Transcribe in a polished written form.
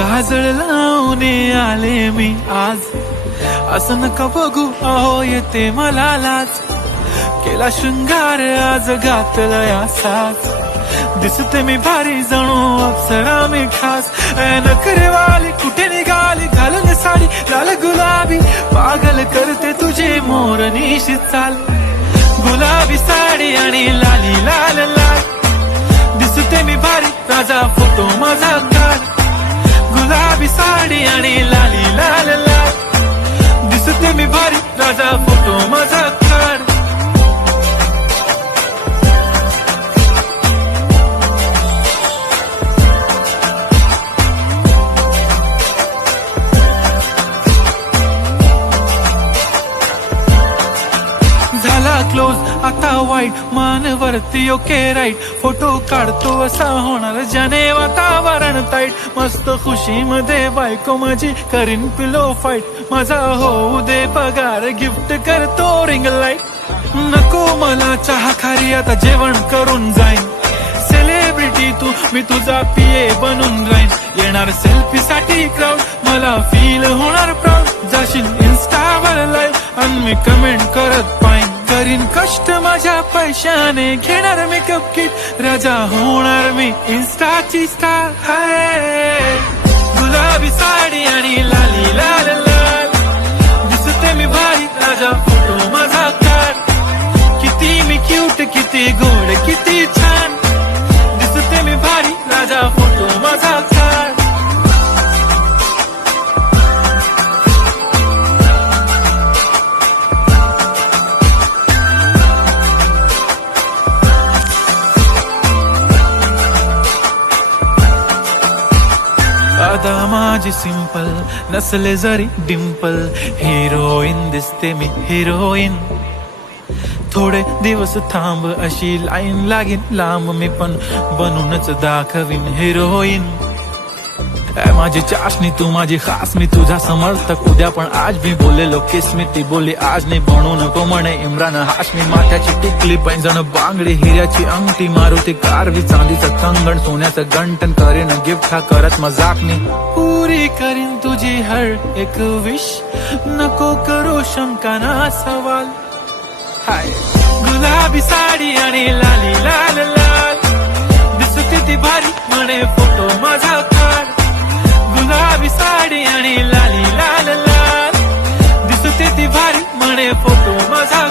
काजळ लावून आले मी आज, असं नका बघू अहो येते मला लाज. केला शृंगार आज घातलाय असाच, दिसते मी भारी जणू अप्सरा मी खास. नखरेवाली कुठे निघाली घालून साडी लाल गुलाबी, पागल करते तुझे मोरनीशी चाल. गुलाबी साडी आणि लाली लाल लाल, दिसते मी भारी राजा फोटो माझा काढ. गुलाबी साडी आणि लाली लाल लाल, दिसते मी भारी राजा फोटो माझा काढ. झाला क्लोज आता वाईट, मानवरती ओके राईट. फोटो काढतो असा होणार ज्याने वातावरण ताईट. मस्त खुशी मध्ये बायको माझी करीन पिलो फाईट. माझा होऊ दे पगार गिफ्ट करतो रिंग लाईट. नको मला चहा खारी आता जेवण करून जाईन. सेलिब्रिटी तू मी तुझा पिये बनून राहीन. येणार सेल्फी साठी क्राऊड मला फील होणार प्राऊड. जाशील इन्स्टावर लाईव्ह आणि मी कमेंट करत पाहिन. करीन कष्ट माझ्या पैशाने घेणार मेकअप किट. राजा होणार मी इन्स्टाची स्टार. हाय गुलाबी साडी आणि लाली लाल लाल, दिसते मी भारी राजा फोटो माझा काढ. किती मी क्यूट किती गोड किती छान, दिसते मी भारी राजा फोटो माझा काढ. आता माझी सिंपल नसले जरी डिंपल, हिरोईन दिसते मी हिरोईन. थोडे दिवस थांब अशी लाईन लागेल लांब, मी पण बनूनच दाखवीन हिरोईन. माझी चाशनी तू माझी खास, मी तुझा समर्थक उद्या पण आज मी बोलेलो किस मी. ती बोली आज नाही बनू नको म्हणे इम्रान हाशमी. माथ्याची टिकली पैंजण बांगडी हिऱ्याची अंगठी, मारुती कारवी चांदीचं कंगण सोन्याचं गंटन. करीन गिफ्ट हा करत मजाक मी, पुरी करीन तुझी हर एक विश. नको करू शंका ना सवाल. हाय गुलाबी साडी आणि लाली लाल लाल, दिसते ती भारी म्हणे फोटो माझा काढ. गुलाबी साडी आणि लाली लाल लाल, दिसते ती भारी म्हणे फोटो माझा